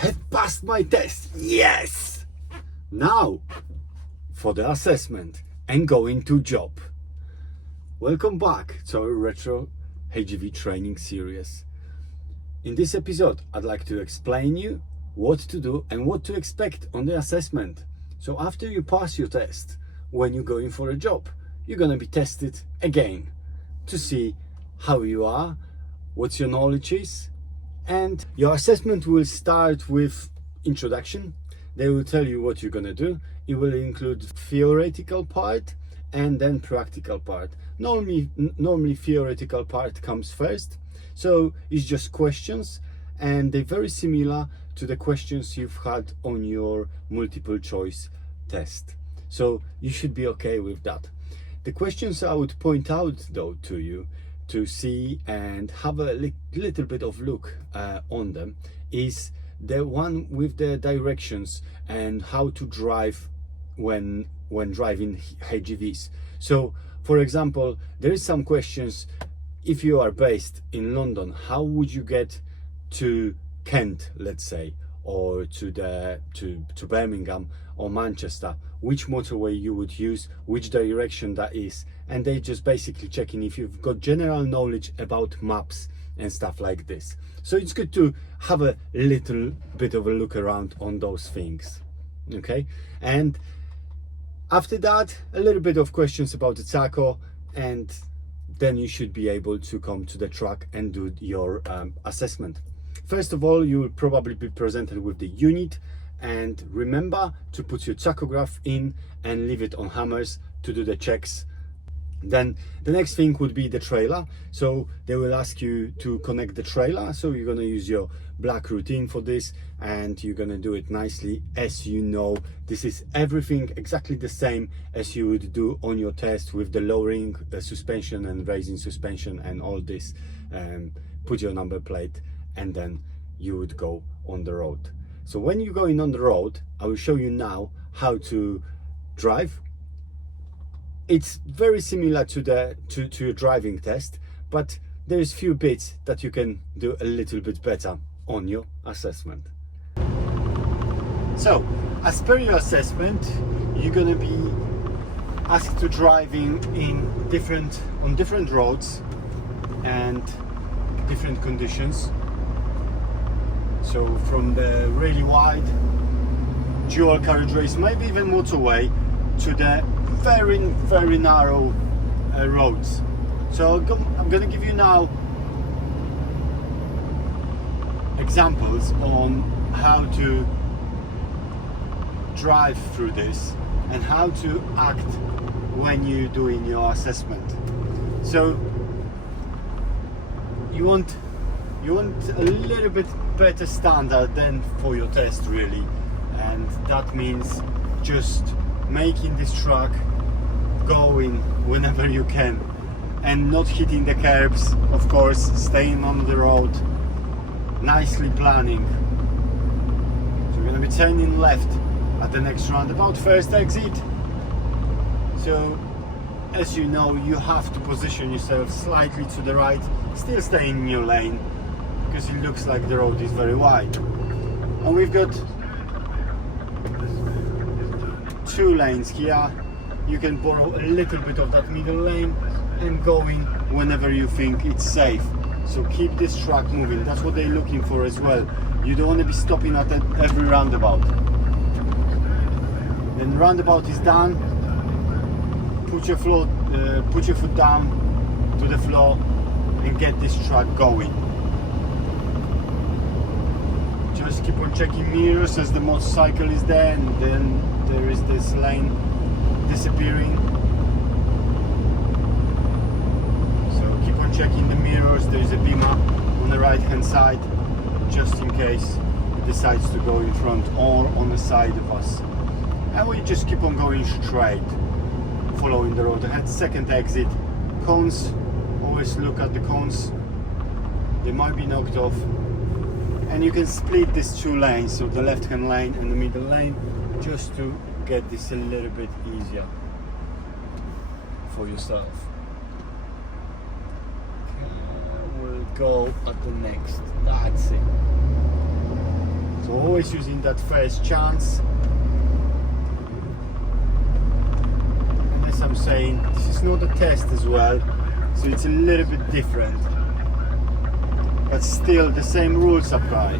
have passed my test. Yes! Now for the assessment and going to job. Welcome back to our retro HGV training series. In this episode, I'd like to explain you what to do and what to expect on the assessment. So after you pass your test, when you're going for a job, you're going to be tested again to see how you are, what your knowledge is, and your assessment will start with introduction. They will tell you what you're going to do. It will include theoretical part and then practical part. Normally theoretical part comes first, so it's just questions, and they're very similar to the questions you've had on your multiple choice test, so you should be okay with that. The questions I would point out though to you to see and have a little bit of look on them is the one with the directions and how to drive when driving HGVs. So for example, there is some questions. If you are based in London, how would you get to Kent, let's say, or to Birmingham or Manchester? Which motorway you would use, which direction that is, and they just basically checking if you've got general knowledge about maps and stuff like this. So it's good to have a little bit of a look around on those things, okay? And after that, a little bit of questions about the tacho, and then you should be able to come to the track and do your assessment. First of all, you will probably be presented with the unit, and remember to put your tachograph in and leave it on hammers to do the checks. Then the next thing would be the trailer. So they will ask you to connect the trailer. So you're going to use your black routine for this, and you're going to do it nicely. As you know, this is everything exactly the same as you would do on your test with the lowering suspension and raising suspension and all this. Put your number plate, and then you would go on the road. So when you're going on the road, I will show you now how to drive. It's very similar to your driving test, but there's few bits that you can do a little bit better on your assessment. So as per your assessment, you're going to be asked to driving on different roads and different conditions. So from the really wide dual carriageways, maybe even motorway, to the very narrow roads. So I'm going to give you now examples on how to drive through this and how to act when you're doing your assessment. So you want a little bit better standard than for your test, really, and that means just making this truck going whenever you can and not hitting the curbs, of course, staying on the road, nicely planning. So we're going to be turning left at the next roundabout, first exit. So as you know, you have to position yourself slightly to the right, still staying in your lane, because it looks like the road is very wide. And we've got two lanes here. You can borrow a little bit of that middle lane and going whenever you think it's safe. So keep this truck moving. That's what they're looking for as well. You don't want to be stopping at every roundabout. Then roundabout is done. Put your foot down to the floor and get this truck going. Just keep on checking mirrors as the motorcycle is there, and then there is this lane disappearing. So keep on checking the mirrors. There is a beamer on the right hand side, just in case it decides to go in front or on the side of us. And we just keep on going straight, following the road ahead. Second exit, cones, always look at the cones, they might be knocked off. And you can split these two lanes, so the left hand lane and the middle lane, just to get this a little bit easier for yourself. Okay, we'll go at the next, that's it. So So always using that first chance. And as I'm saying, this is not a test as well, so it's a little bit different, but still the same rules apply.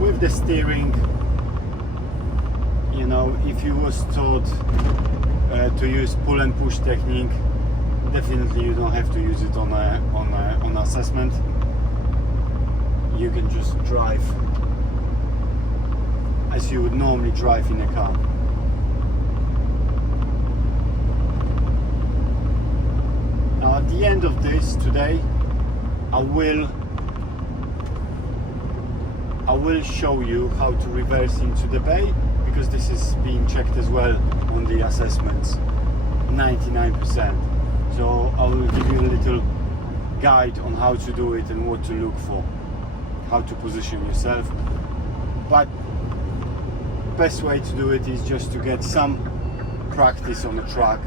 With the steering, you know, if you was taught to use pull and push technique, definitely you don't have to use it on assessment. You can just drive as you would normally drive in a car. Now at the end of this today, I will show you how to reverse into the bay, because this is being checked as well on the assessments, 99%. So I will give you a little guide on how to do it and what to look for, how to position yourself. But best way to do it is just to get some practice on the track,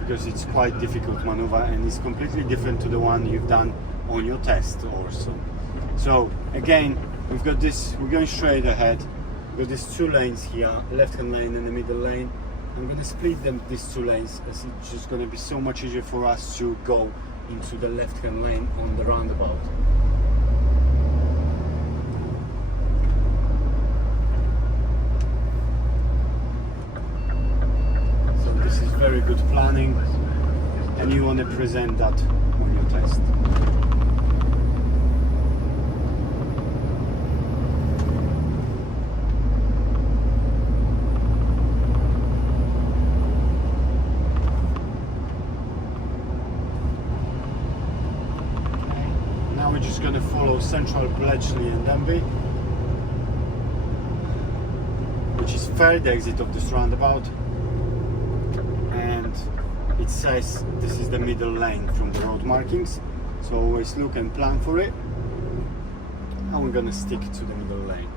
because it's quite difficult maneuver and it's completely different to the one you've done on your test also. So again, we've got this, we're going straight ahead. We've got these two lanes here, left hand lane and the middle lane. I'm going to split them, these two lanes, as it's just going to be so much easier for us to go into the left hand lane on the roundabout. So this is very good planning, and you want to present that on your test. We're just going to follow Central Bletchley and Denby, which is third exit of this roundabout, and it says this is the middle lane from the road markings, so always look and plan for it, and we're going to stick to the middle lane.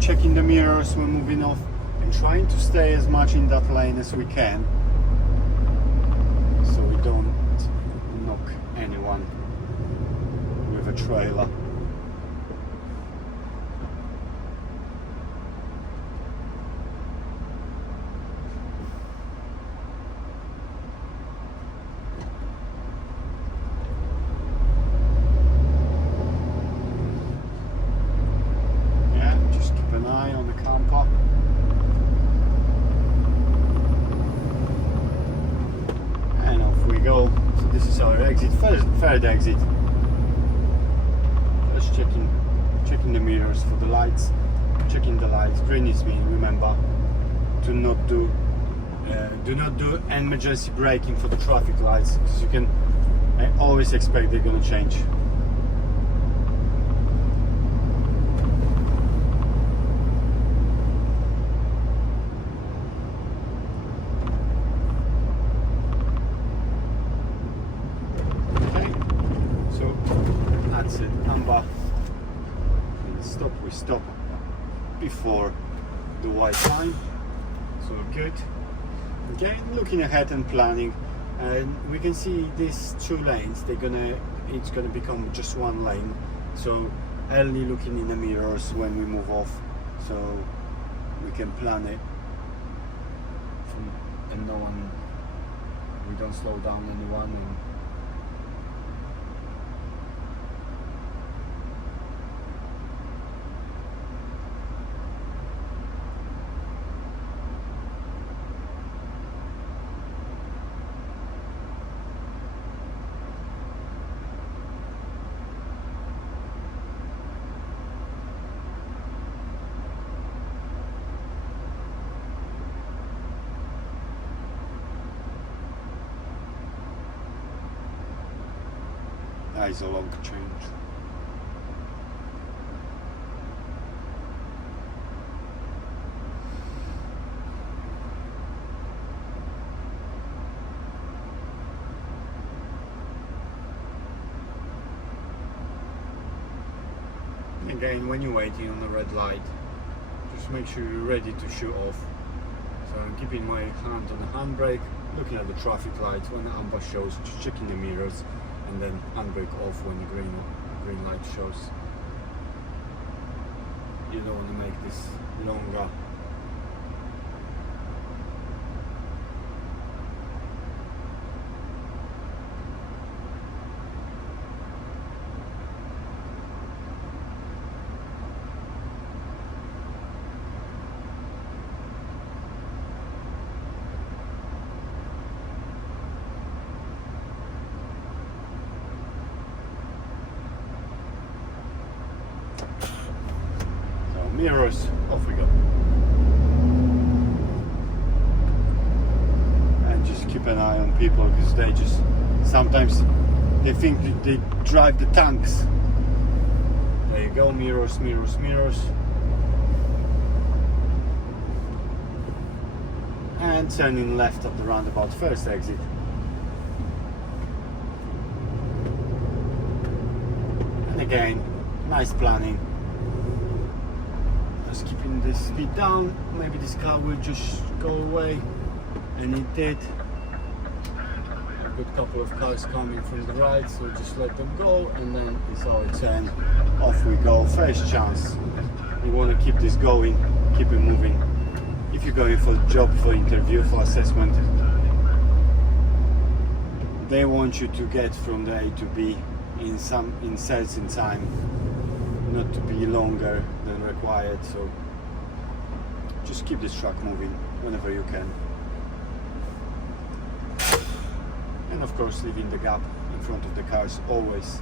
Checking the mirrors when moving off and trying to stay as much in that lane as we can, so we don't knock anyone with a trailer. And off we go. So this is our exit, third exit. Just checking the mirrors for the lights, checking the lights. Green is green. Remember to not do emergency braking for the traffic lights, because you can always expect they're going to change. That's it, amber. Stop, we stop before the white line, so good. Okay, looking ahead and planning, and we can see these two lanes, it's gonna become just one lane, so early looking in the mirrors when we move off, so we can plan it and we don't slow down anyone. And that is a long change. again, when you're waiting on a red light, just make sure you're ready to shoot off. So I'm keeping my hand on the handbrake, looking at the traffic lights. When the amber shows, just checking the mirrors, and then handbrake off when the green light shows. You don't want to make this longer. Mirrors, off we go. And just keep an eye on people, because they just sometimes they think that they drive the tanks. There you go, mirrors, mirrors, mirrors. And turning left at the roundabout, first exit. And again, nice planning. Just keeping the speed down. Maybe this car will just go away, and it did. A good couple of cars coming from the right, so just let them go, and then it's our turn. Off we go. First chance. You want to keep this going, keep it moving. If you're going for a job, for interview, for assessment, they want you to get from the A to B in certain time, not to be longer than required. So just keep this truck moving whenever you can, and of course leaving the gap in front of the cars always.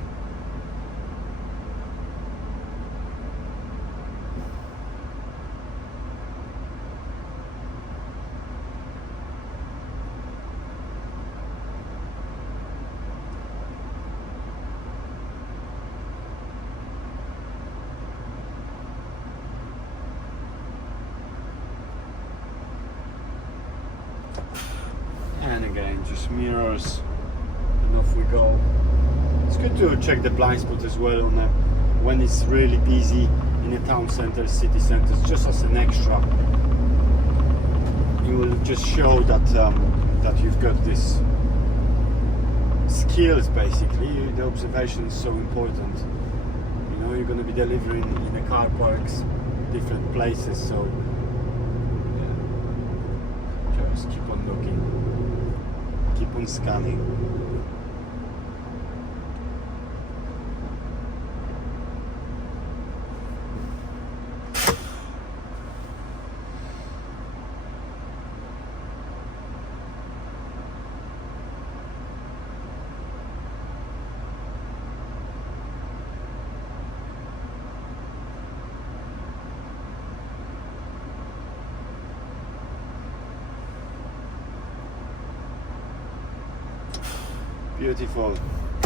And again, just mirrors, and off we go. It's good to check the blind spot as well on when it's really busy in the town centers, city centers, just as an extra. You will just show that that you've got this skills. Basically, the observation is so important. You know, you're going to be delivering in the car parks, different places, so yeah, just keep on looking. Keep on scanning. Beautiful.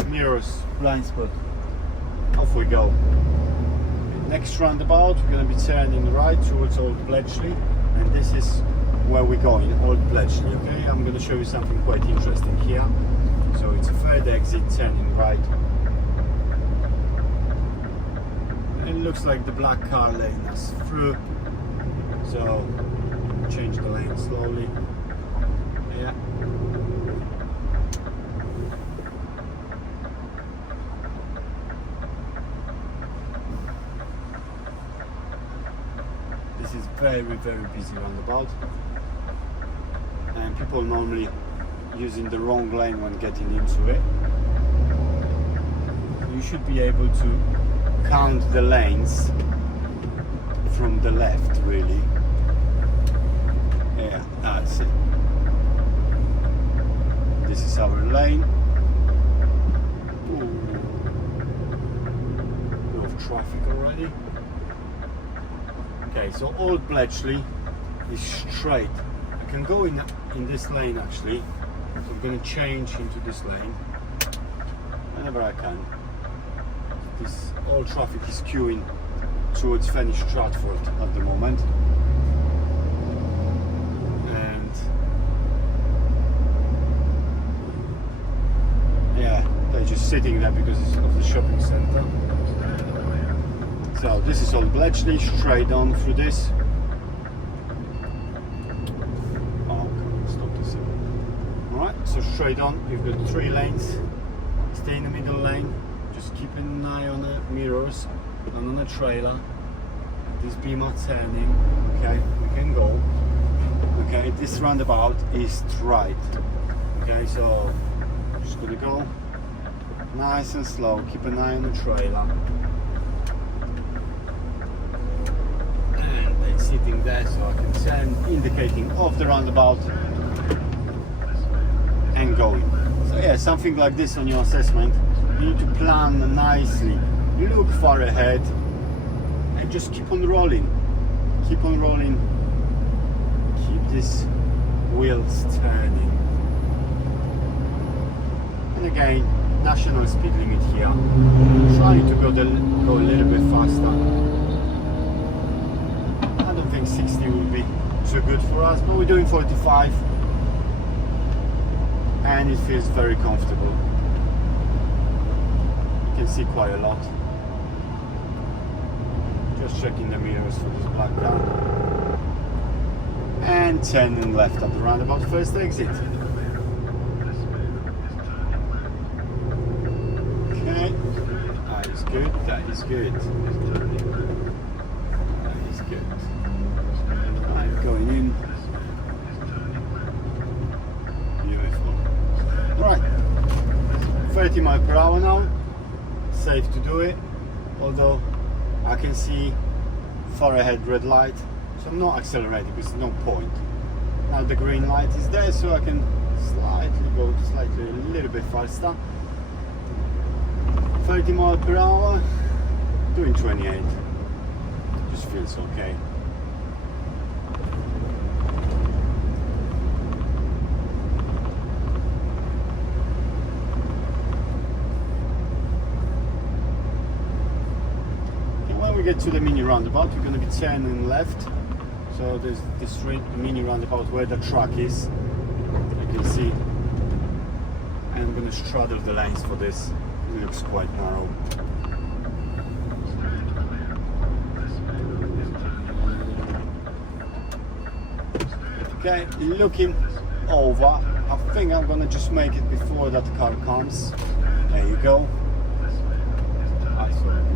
Mirrors, blind spot. Off we go. Next roundabout, we're going to be turning right towards Old Bletchley, and this is where we're going, Old Bletchley. Okay, I'm going to show you something quite interesting here. So it's a third exit, turning right. It looks like the black car lane us through, so change the lane slowly. Yeah. This is very, very busy roundabout, and people normally using the wrong lane when getting into it. You should be able to count the lanes from the left, really. Yeah, that's it. This is our lane. Ooh. Bit of traffic already. Okay, so Old Bletchley is straight. I can go in this lane actually. So I'm going to change into this lane whenever I can. This all traffic is queuing towards Fenny Stratford at the moment, and yeah, they're just sitting there because it's of the shopping centre. So this is all Bletchley, straight on through this. Oh, stop this. Alright, so straight on, you've got 3 lanes. Stay in the middle lane. Just keep an eye on the mirrors and on the trailer. This beam are turning. Okay, we can go. Okay, this roundabout is right. Okay, so just gonna go nice and slow. Keep an eye on the trailer. And then sitting there, so I can turn, indicating off the roundabout and going. So yeah, something like this on your assessment. You need to plan nicely. You look far ahead and just keep on rolling. Keep on rolling. Keep these wheels turning. And again, national speed limit here. Trying to go a little bit faster. I don't think 60 will be too good for us, but we're doing 45. And it feels very comfortable. You can see quite a lot. Just checking the mirrors for this black car. And turning left at the roundabout first exit. Okay, that is good, that is good. That is good. Right, going in. Beautiful. Right, 30 miles per hour now. Safe to do it, although I can see far ahead red light, so I'm not accelerating because there's no point. Now the green light is there, so I can go slightly a little bit faster. 30 miles per hour, doing 28. Just feels okay. When we get to the mini roundabout, we're going to be turning left. So there's this straight mini roundabout where the truck is. You can see. And I'm going to straddle the lanes for this. It looks quite narrow. Okay, looking over. I think I'm going to just make it before that car comes. There you go. That's very good.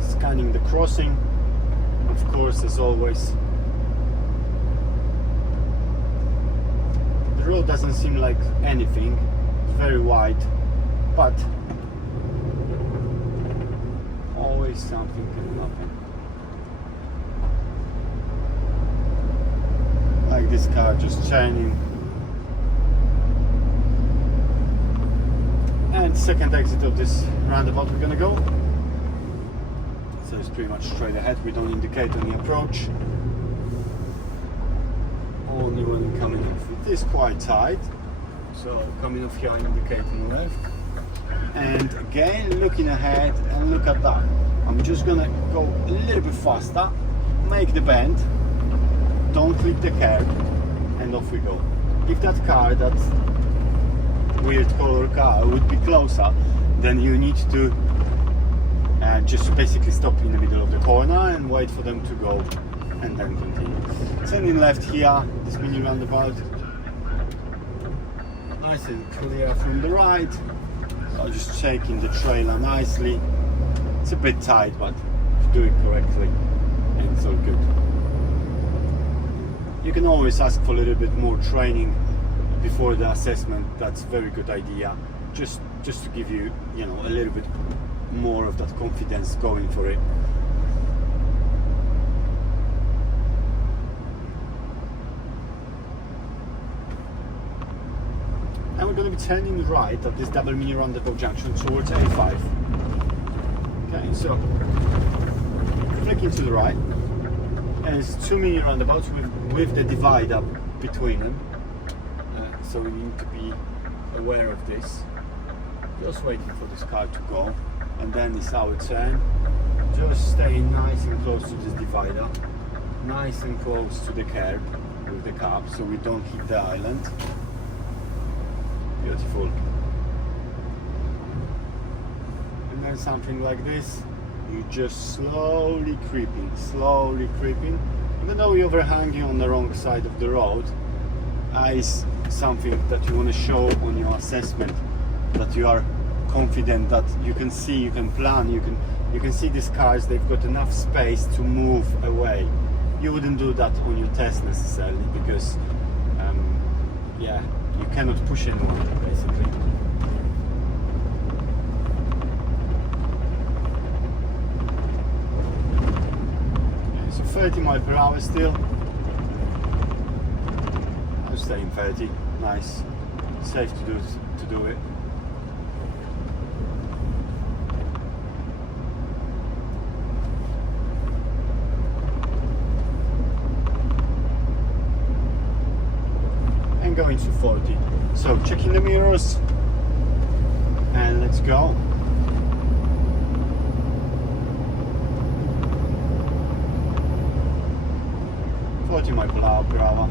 Scanning the crossing, of course, as always. The road doesn't seem like anything, it's very wide, but always something can happen. Like this car just turning. And second exit of this roundabout we're gonna go. So it's pretty much straight ahead, we don't indicate any approach. Only when coming off. It is quite tight, so coming off here I'm indicating left. And again, looking ahead, and look at that. I'm just gonna go a little bit faster, make the bend, don't clip the curb, and off we go. If that car, that weird color car, would be closer, then you need to just basically stop in the middle of the corner and wait for them to go and then continue. Turning left here, this mini roundabout. Nice and clear from the right. So just shaking the trailer nicely. It's a bit tight, but do it correctly and it's all good. You can always ask for a little bit more training before the assessment. That's a very good idea. Just to give you, a little bit more of that confidence going for it. And we're going to be turning right at this double mini roundabout junction towards A5. Okay, so flicking to the right, and it's 2 mini roundabouts with the divider between them. So we need to be aware of this. Just waiting for this car to go, and then it's our turn. Just staying nice and close to this divider, nice and close to the curb. with the cab so we don't hit the island. Beautiful. And then something like this, you just slowly creeping. Even though you're overhanging on the wrong side of the road, is something that you want to show on your assessment, that you are confident, that you can see, you can plan, you can see these cars, they've got enough space to move away. You wouldn't do that on your test necessarily, because yeah, you cannot push anyone basically. Yeah, so 30 miles per hour still. I'll stay in 30. Nice, safe to do it. Going to 40. So checking the mirrors and let's go. $40 miles per hour.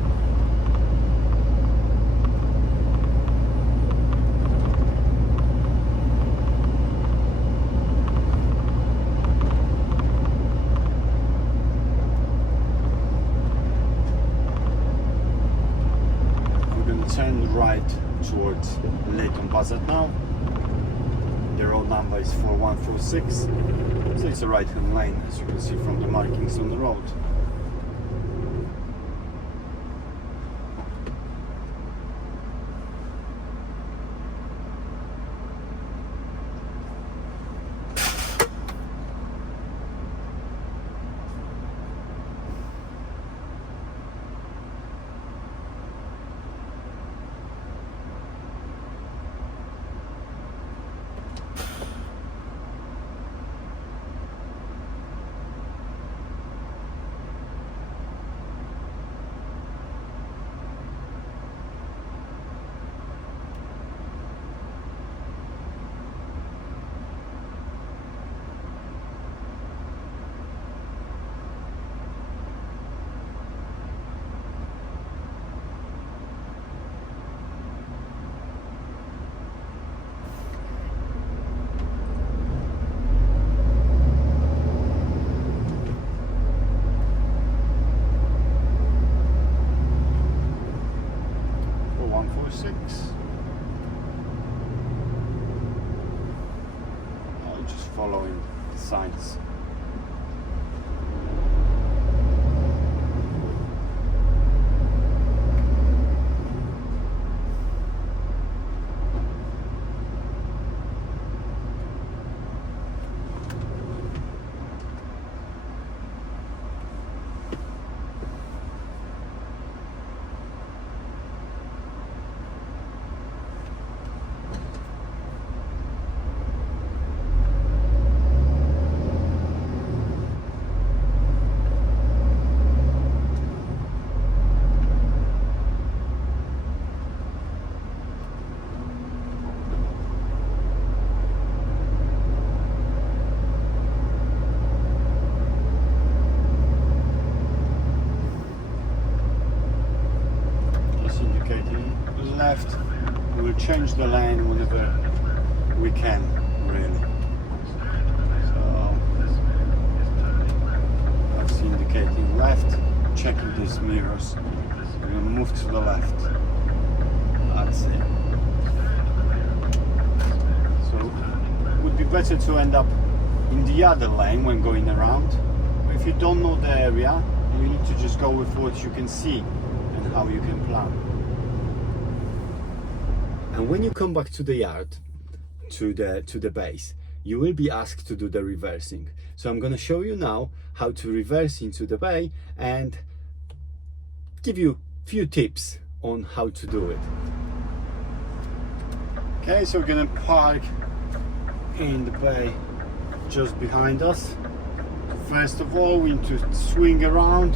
Turn right towards Leighton Buzzard now. The road number is 4146, so it's a right hand lane, as you can see from the markings on the road. Just following the signs. Left, we will change the lane whenever we can, really. So that's indicating left, checking these mirrors. We're going to move to the left. That's it. So it would be better to end up in the other lane when going around. But if you don't know the area, you need to just go with what you can see and how you can plan. And when you come back to the yard, to the base, you will be asked to do the reversing. So I'm going to show you now how to reverse into the bay and give you a few tips on how to do it. Okay, so we're going to park in the bay just behind us. First of all, we need to swing around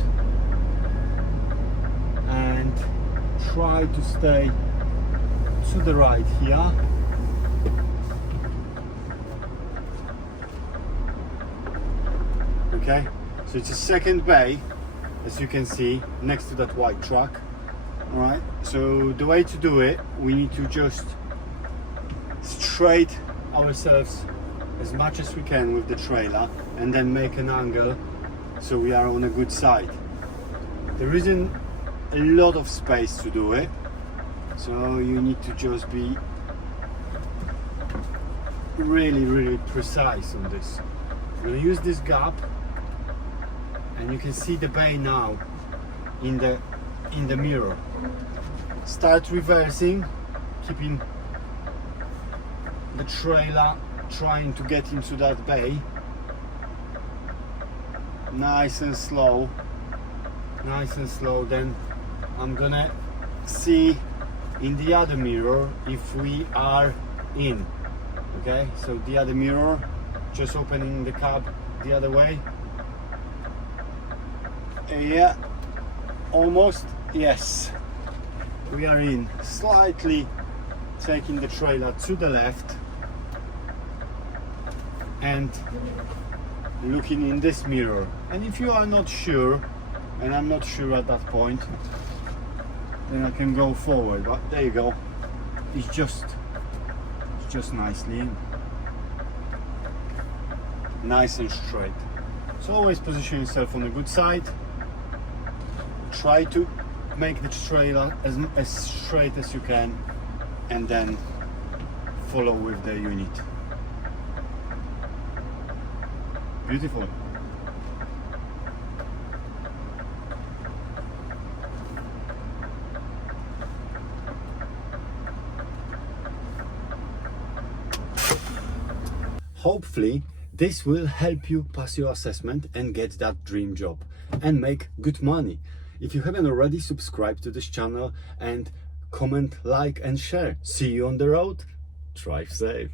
and try to stay to the right here. Okay, so it's a second bay as you can see, next to that white truck. All right, so the way to do it, we need to just straight ourselves as much as we can with the trailer and then make an angle so we are on a good side. There isn't a lot of space to do it, so you need to just be really precise on this. I'm going to use this gap, and you can see the bay now in the mirror. Start reversing, keeping the trailer trying to get into that bay. Nice and slow. Then I'm gonna see in the other mirror if we are in. Okay, so the other mirror, just opening the cab the other way. Yeah, almost. Yes, we are in. Slightly taking the trailer to the left and looking in this mirror. And if you are not sure, and I'm not sure at that point, then I can go forward. But there you go. It's just nicely in. Nice and straight. So always position yourself on the good side. Try to make the trailer as straight as you can, and then follow with the unit. Beautiful. Hopefully this will help you pass your assessment and get that dream job and make good money. If you haven't already, subscribe to this channel and comment, like and share. See you on the road. Drive safe.